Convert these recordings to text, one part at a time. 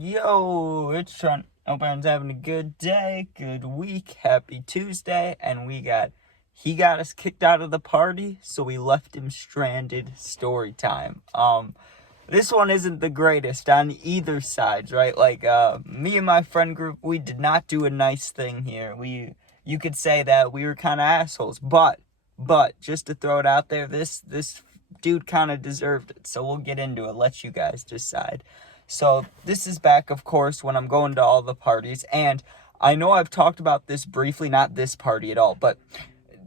Yo, it's Trent. Hope everyone's having a good day, good week, happy Tuesday, and he got us kicked out of the party, so we left him stranded. Story time. This one isn't the greatest on either sides, right? Me and my friend group, we did not do a nice thing here. You could say that we were kind of assholes, but just to throw it out there, this dude kind of deserved it. So we'll get into it. Let you guys decide. So this is back, of course, when I'm going to all the parties, and I know I've talked about this briefly, not this party at all, but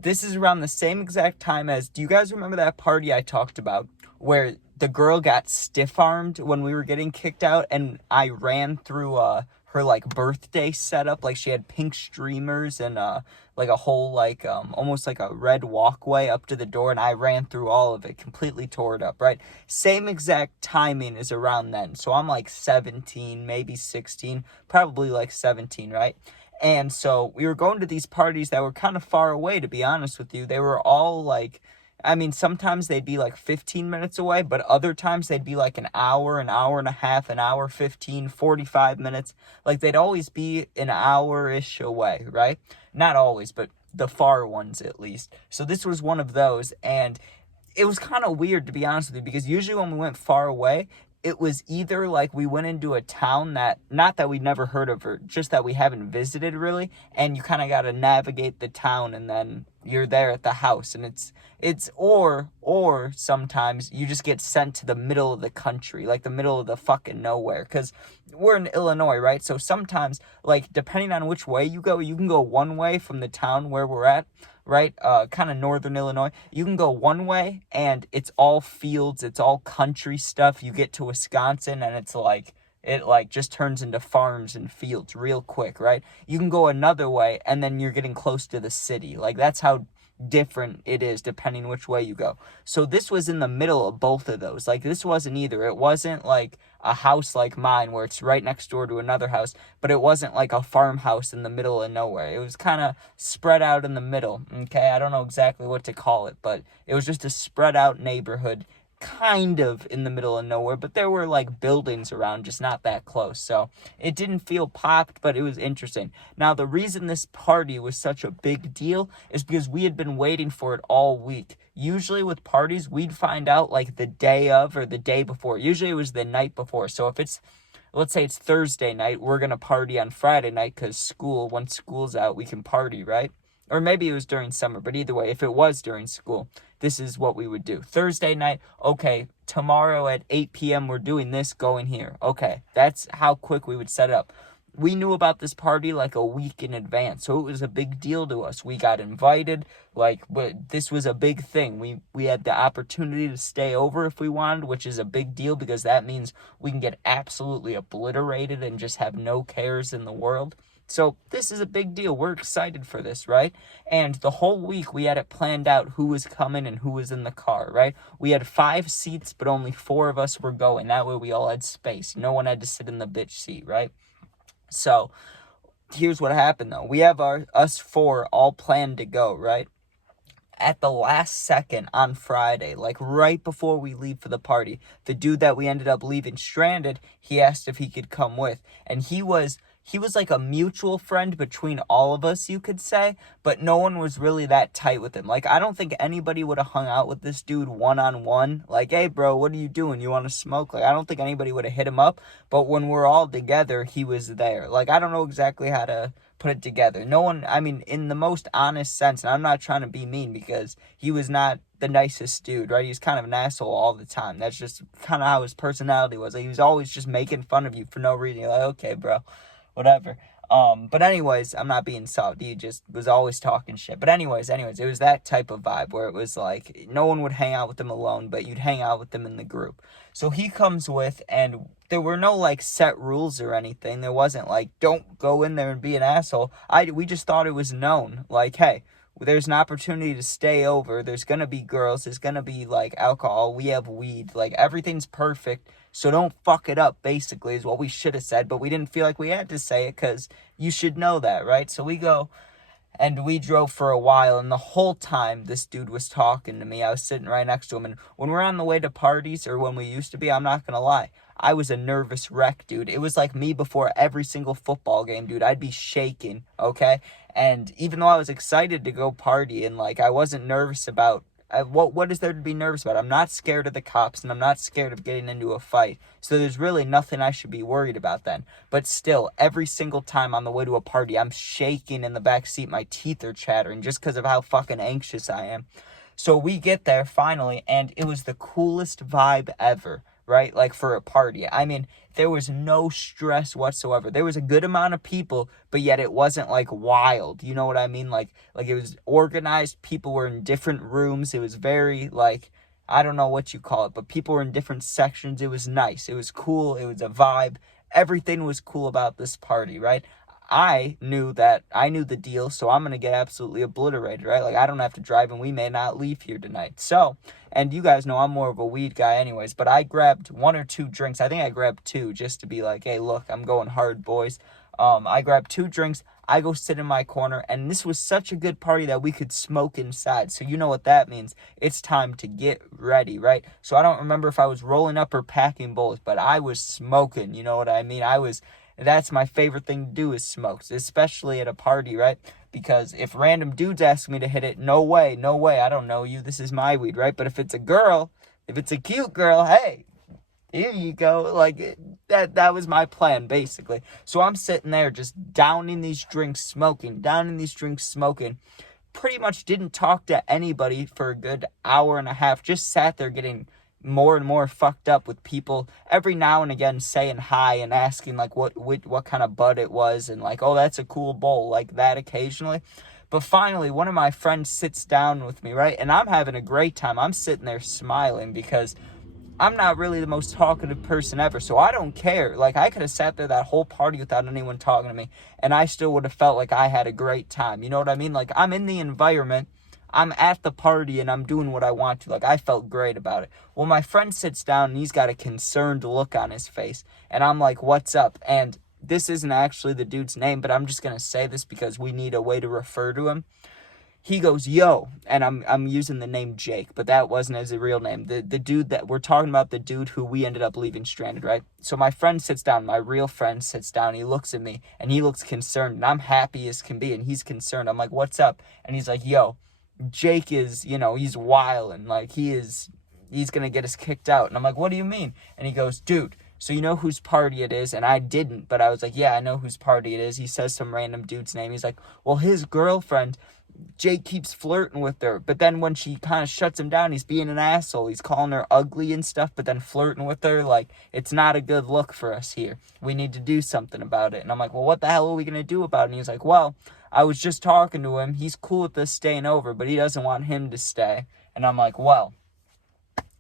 this is around the same exact time as, do you guys remember that party I talked about where the girl got stiff-armed when we were getting kicked out, and I ran through her like birthday setup? Like, she had pink streamers and like a whole almost like a red walkway up to the door, and I ran through all of it, completely tore it up, right? Same exact timing is around then. So I'm like 17, maybe 16, probably like 17, right? And so we were going to these parties that were kind of far away, to be honest with you. They were all like, I mean, sometimes they'd be like 15 minutes away, but other times they'd be like an hour and a half, an hour, 15, 45 minutes. Like, they'd always be an hour-ish away, right? Not always, but the far ones at least. So this was one of those, and it was kind of weird, to be honest with you, because usually when we went far away, it was either like we went into a town that, not that we'd never heard of, or just that we haven't visited really, and you kind of got to navigate the town, and then you're there at the house, and or sometimes you just get sent to the middle of the country, like the middle of the fucking nowhere, because we're in Illinois, right? So sometimes, like, depending on which way you go, you can go one way from the town where we're at, right? Kind of northern Illinois. You can go one way and it's all fields, it's all country stuff. You get to Wisconsin and it just turns into farms and fields real quick, right? You can go another way and then you're getting close to the city. Like, that's how different it is depending which way you go. So this was in the middle of both of those. Like, this wasn't either. It wasn't like a house like mine where it's right next door to another house, but it wasn't like a farmhouse in the middle of nowhere. It was kind of spread out in the middle. Okay, I don't know exactly what to call it, but it was just a spread out neighborhood, kind of in the middle of nowhere, but there were like buildings around, just not that close. So it didn't feel popped, but it was interesting. Now, the reason this party was such a big deal is because we had been waiting for it all week. Usually with parties, we'd find out like the day of or the day before. Usually it was the night before. So if it's, let's say it's Thursday night, we're going to party on Friday night because once school's out, we can party, right? Or maybe it was during summer, but either way, if it was during school, this is what we would do. Thursday night, okay, tomorrow at 8 p.m. we're doing this, going here. Okay, that's how quick we would set up. We knew about this party like a week in advance, so it was a big deal to us. We got invited, but this was a big thing. We had the opportunity to stay over if we wanted, which is a big deal because that means we can get absolutely obliterated and just have no cares in the world. So this is a big deal. We're excited for this, right? And the whole week we had it planned out who was coming and who was in the car, right? We had 5 seats, but only 4 of us were going. That way we all had space. No one had to sit in the bitch seat, right? So here's what happened though. We have us 4 all planned to go, right? At the last second on Friday, like right before we leave for the party, the dude that we ended up leaving stranded, he asked if he could come with. And he was like a mutual friend between all of us, you could say, but no one was really that tight with him. Like, I don't think anybody would have hung out with this dude one-on-one. Like, hey, bro, what are you doing? You want to smoke? Like, I don't think anybody would have hit him up, but when we're all together, he was there. Like, I don't know exactly how to put it together. No one, I mean, in the most honest sense, and I'm not trying to be mean because he was not the nicest dude, right? He was kind of an asshole all the time. That's just kind of how his personality was. Like, he was always just making fun of you for no reason. You're like, okay, bro, whatever. But anyways, I'm not being salty. He just was always talking shit. But anyways, it was that type of vibe where it was like no one would hang out with him alone, but you'd hang out with them in the group. So he comes with, and there were no like set rules or anything. There wasn't like, don't go in there and be an asshole. We just thought it was known. Like, hey, there's an opportunity to stay over. There's gonna be girls. There's gonna be like alcohol. We have weed. Like, everything's perfect. So don't fuck it up, basically, is what we should have said. But we didn't feel like we had to say it because you should know that, right? So we go, and we drove for a while, and the whole time this dude was talking to me. I was sitting right next to him, and when we're on the way to parties, or when we used to be, I'm not gonna lie, I was a nervous wreck, dude. It was like me before every single football game, dude. I'd be shaking, okay? And even though I was excited to go party and, like, I wasn't nervous about what is there to be nervous about? I'm not scared of the cops, and I'm not scared of getting into a fight. So there's really nothing I should be worried about then. But still, every single time on the way to a party, I'm shaking in the back seat. My teeth are chattering just because of how fucking anxious I am. So we get there finally, and it was the coolest vibe ever, right? Like, for a party. I mean, there was no stress whatsoever. There was a good amount of people, but yet it wasn't like wild. You know what I mean? Like it was organized. People were in different rooms. It was very, like, I don't know what you call it, but people were in different sections. It was nice. It was cool. It was a vibe. Everything was cool about this party, right? I knew the deal, so I'm going to get absolutely obliterated, right? Like, I don't have to drive, and we may not leave here tonight. So, and you guys know I'm more of a weed guy anyways, but I grabbed 1 or 2 drinks. I think I grabbed 2 just to be like, hey, look, I'm going hard, boys. I grabbed 2 drinks. I go sit in my corner, and this was such a good party that we could smoke inside. So you know what that means. It's time to get ready, right? So I don't remember if I was rolling up or packing bowls, but I was smoking, you know what I mean? That's my favorite thing to do is smoke, especially at a party, right? Because if random dudes ask me to hit it, no way, I don't know you, this is my weed, right? But if it's a girl, if it's a cute girl, hey, here you go. Like, that was my plan, basically. So I'm sitting there just downing these drinks, smoking, pretty much didn't talk to anybody for a good hour and a half, just sat there getting more and more fucked up with people every now and again saying hi and asking like what kind of bud it was, and like, oh, that's a cool bowl, like that occasionally. But finally one of my friends sits down with me, right? And I'm having a great time. I'm sitting there smiling because I'm not really the most talkative person ever, so I don't care. Like, I could have sat there that whole party without anyone talking to me, and I still would have felt like I had a great time. You know what I mean? Like, I'm in the environment, I'm at the party, and I'm doing what I want to. Like, I felt great about it. Well, my friend sits down, and he's got a concerned look on his face, and I'm like, what's up? And this isn't actually the dude's name, but I'm just going to say this because we need a way to refer to him. He goes, yo, and I'm using the name Jake, but that wasn't his real name. The dude that we're talking about, the dude who we ended up leaving stranded, right? So my friend sits down, my real friend sits down, he looks at me, and he looks concerned, and I'm happy as can be, and he's concerned. I'm like, what's up? And he's like, yo, Jake is, he's wild, and like, he's gonna get us kicked out. And I'm like, what do you mean? And he goes, dude, so you know whose party it is? And I didn't, but I was like, yeah, I know whose party it is. He says some random dude's name. He's like, well, his girlfriend, Jake, keeps flirting with her, but then when she kind of shuts him down, he's being an asshole. He's calling her ugly and stuff, but then flirting with her. Like, it's not a good look for us here. We need to do something about it. And I'm like, well, what the hell are we going to do about it? And he's like, well, I was just talking to him. He's cool with us staying over, but he doesn't want him to stay. And I'm like, well,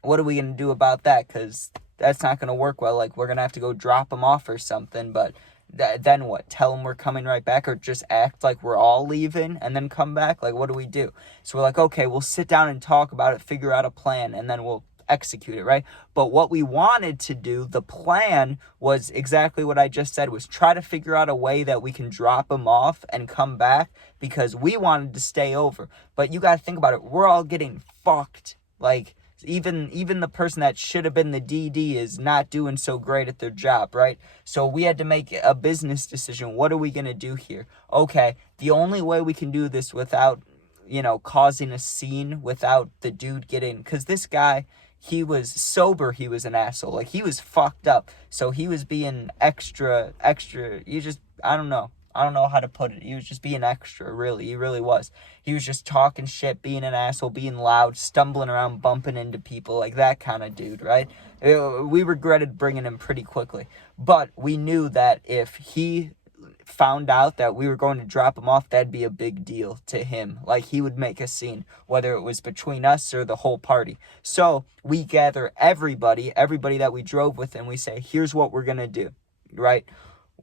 what are we going to do about that? Because that's not going to work well. Like, we're going to have to go drop him off or something, but then what? Tell them we're coming right back, or just act like we're all leaving and then come back? Like, what do we do? So we're like, okay, we'll sit down and talk about it, figure out a plan, and then we'll execute it, right? But what we wanted to do, the plan was exactly what I just said, was try to figure out a way that we can drop him off and come back, because we wanted to stay over. But you got to think about it. We're all getting fucked. Like, even the person that should have been the DD is not doing so great at their job, right? So we had to make a business decision. What are we going to do here? Okay, the only way we can do this without, causing a scene, without the dude getting, because this guy, he was sober, he was an asshole. Like, he was fucked up. So he was being extra, I don't know how to put it. He was just being extra, really. He really was. He was just talking shit, being an asshole, being loud, stumbling around, bumping into people, like that kind of dude, right? We regretted bringing him pretty quickly. But we knew that if he found out that we were going to drop him off, that'd be a big deal to him. Like, he would make a scene, whether it was between us or the whole party. So we gather everybody that we drove with, and we say, here's what we're going to do, right?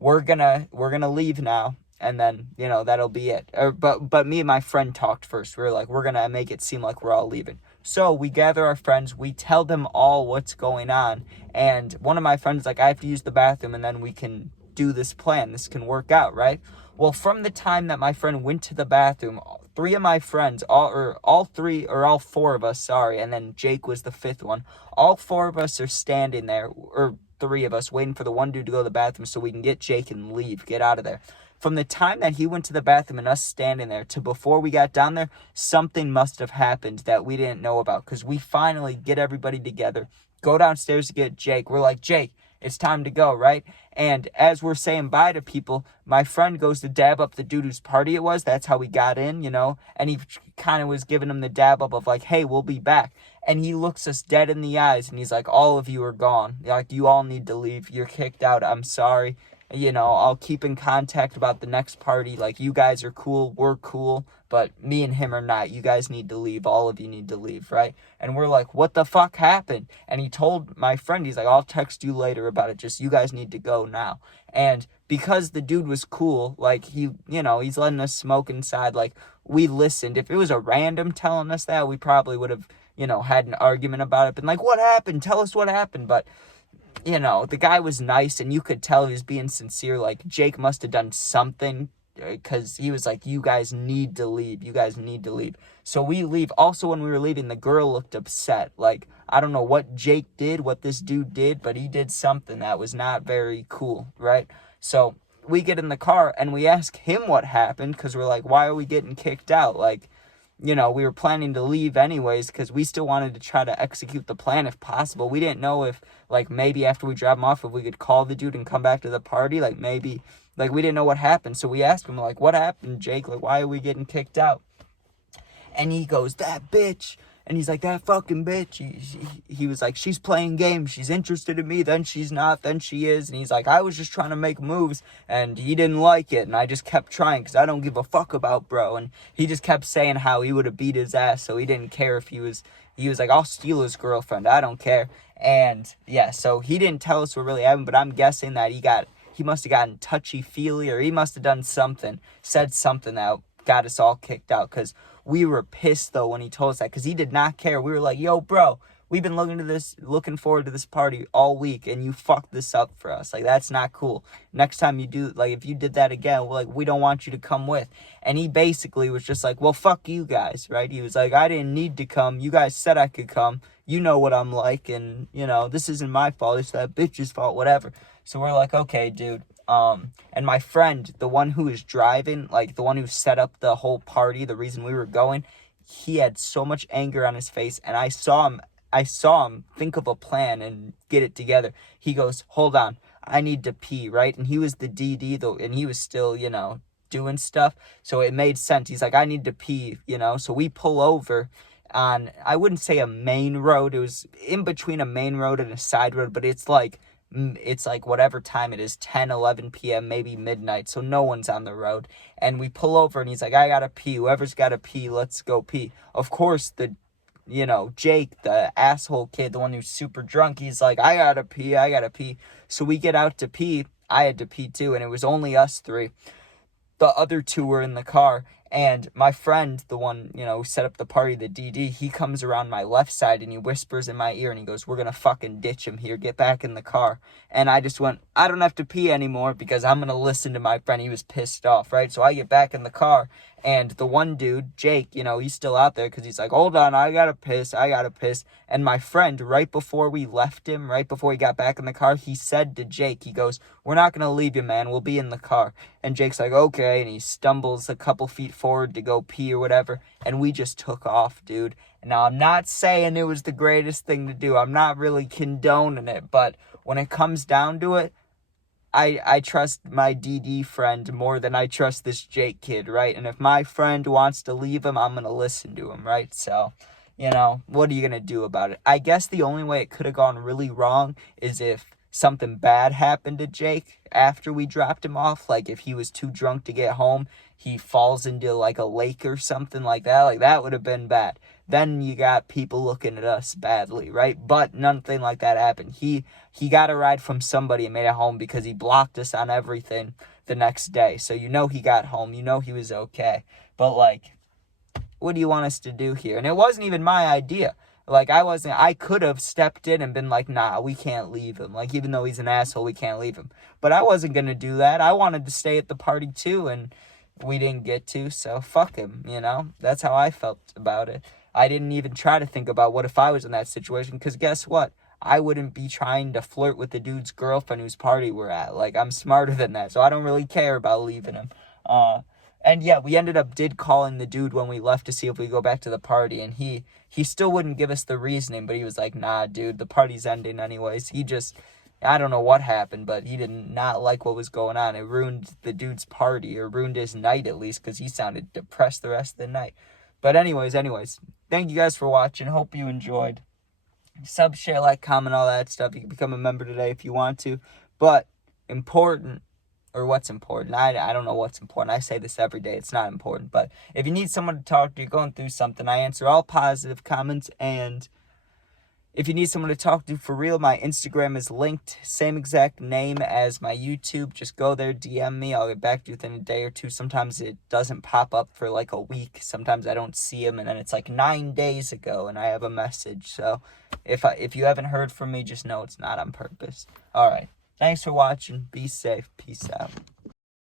We're gonna leave now, and then, that'll be it. But me and my friend talked first. We were like, we're gonna make it seem like we're all leaving. So we gather our friends, we tell them all what's going on, and one of my friends is like, I have to use the bathroom, and then we can do this plan. This can work out, right? Well, from the time that my friend went to the bathroom, 3 of my friends, all 4 of us, sorry, and then Jake was the 5th one, all 4 of us are standing there, or three of us waiting for the one dude to go to the bathroom so we can get Jake and leave, get out of there. From the time that he went to the bathroom and us standing there to before we got down there, something must have happened that we didn't know about, because we finally get everybody together, go downstairs to get Jake. We're like, Jake, it's time to go, right? And as we're saying bye to people, my friend goes to dab up the dude whose party it was. That's how we got in, and he kind of was giving him the dab up of like, hey, we'll be back. And he looks us dead in the eyes and he's like, all of you are gone. Like, you all need to leave. You're kicked out. I'm sorry. I'll keep in contact about the next party. Like, you guys are cool, we're cool, but me and him are not. You guys need to leave. All of you need to leave, right? And we're like, what the fuck happened? And he told my friend, he's like, I'll text you later about it. Just, you guys need to go now. And because the dude was cool, like, he's letting us smoke inside. Like, we listened. If it was a random telling us that, we probably would have, had an argument about it. Been like, what happened? Tell us what happened. But the guy was nice, and you could tell he was being sincere. Like, Jake must have done something, because he was like, you guys need to leave. You guys need to leave. So we leave. Also, when we were leaving, the girl looked upset. Like, I don't know what Jake did, what this dude did, but he did something that was not very cool, right? So we get in the car, and we ask him what happened, because we're like, why are we getting kicked out? Like, we were planning to leave anyways, because we still wanted to try to execute the plan if possible. We didn't know if, like, maybe after we drop him off, if we could call the dude and come back to the party. Like, maybe, like, we didn't know what happened. So we asked him, like, what happened, Jake? Like, why are we getting kicked out? And he goes, that bitch. And he's like, that fucking bitch. He was like, she's playing games. She's interested in me. Then she's not. Then she is. And he's like, I was just trying to make moves. And he didn't like it. And I just kept trying because I don't give a fuck about bro. And he just kept saying how he would have beat his ass. So he didn't care if he was like, I'll steal his girlfriend. I don't care. And yeah, so he didn't tell us what really happened. But I'm guessing that he must have gotten touchy-feely, or he must have done something, said something that got us all kicked out, because we were pissed, though, when he told us that, because he did not care. We were like, yo, bro, we've been looking forward to this party all week, and you fucked this up for us. Like, that's not cool. Next time you do, like, if you did that again, we're like, we don't want you to come with. And he basically was just like, well, fuck you guys, right? He was like, I didn't need to come. You guys said I could come. You know what I'm like, and, this isn't my fault. It's that bitch's fault, whatever. So we're like, okay, dude. And my friend, the one who was driving, like the one who set up the whole party, the reason we were going, he had so much anger on his face, and I saw him think of a plan and get it together. He goes, hold on, I need to pee, right? And he was the DD though, and he was still, doing stuff. So it made sense. He's like, I need to pee, So we pull over on, I wouldn't say a main road. It was in between a main road and a side road, but it's like whatever time it is, 10, 11 p.m., maybe midnight, so no one's on the road. And we pull over, and he's like, I gotta pee. Whoever's gotta pee, let's go pee. Of course, Jake, the asshole kid, the one who's super drunk, he's like, I gotta pee. So we get out to pee. I had to pee too, and it was only us three. The other two were in the car, and my friend, the one, who set up the party, the DD, he comes around my left side, and he whispers in my ear, and he goes, we're gonna fucking ditch him here, get back in the car. And I just went, I don't have to pee anymore, because I'm gonna listen to my friend. He was pissed off, right? So I get back in the car, and the one dude, Jake, he's still out there, because he's like, hold on, I gotta piss. And my friend, right before we left him, right before he got back in the car, he said to Jake, he goes, we're not gonna leave you, man, we'll be in the car. And Jake's like, okay, and he stumbles a couple feet forward to go pee or whatever, and we just took off, dude. Now, I'm not saying it was the greatest thing to do. I'm not really condoning it, but when it comes down to it, I trust my DD friend more than I trust this Jake kid, right? And if my friend wants to leave him, I'm going to listen to him, right? So, what are you going to do about it? I guess the only way it could have gone really wrong is if something bad happened to Jake after we dropped him off. Like, if he was too drunk to get home, he falls into, like, a lake or something like that. Like, that would have been bad. Then you got people looking at us badly, right? But nothing like that happened. He got a ride from somebody and made it home, because he blocked us on everything the next day. So he got home. He was okay. But, like, what do you want us to do here? And it wasn't even my idea. Like, I could have stepped in and been like, nah, we can't leave him. Like, even though he's an asshole, we can't leave him. But I wasn't going to do that. I wanted to stay at the party too, and we didn't get to, so fuck him, That's how I felt about it. I didn't even try to think about what if I was in that situation, because guess what? I wouldn't be trying to flirt with the dude's girlfriend whose party we're at. Like, I'm smarter than that, so I don't really care about leaving him. And yeah, we did calling the dude when we left to see if we go back to the party, and he still wouldn't give us the reasoning, but he was like, nah, dude, the party's ending anyways. I don't know what happened, but he did not like what was going on. It ruined the dude's party, or ruined his night at least, because he sounded depressed the rest of the night. But anyways, thank you guys for watching. Hope you enjoyed. Sub, share, like, comment, all that stuff. You can become a member today if you want to. But what's important? I don't know what's important. I say this every day. It's not important. But if you need someone to talk to, you're going through something, I answer all positive comments. And if you need someone to talk to for real, my Instagram is linked. Same exact name as my YouTube. Just go there, DM me. I'll get back to you within a day or two. Sometimes it doesn't pop up for like a week. Sometimes I don't see them, and then it's like 9 days ago, and I have a message. So if you haven't heard from me, just know it's not on purpose. All right. Thanks for watching. Be safe. Peace out.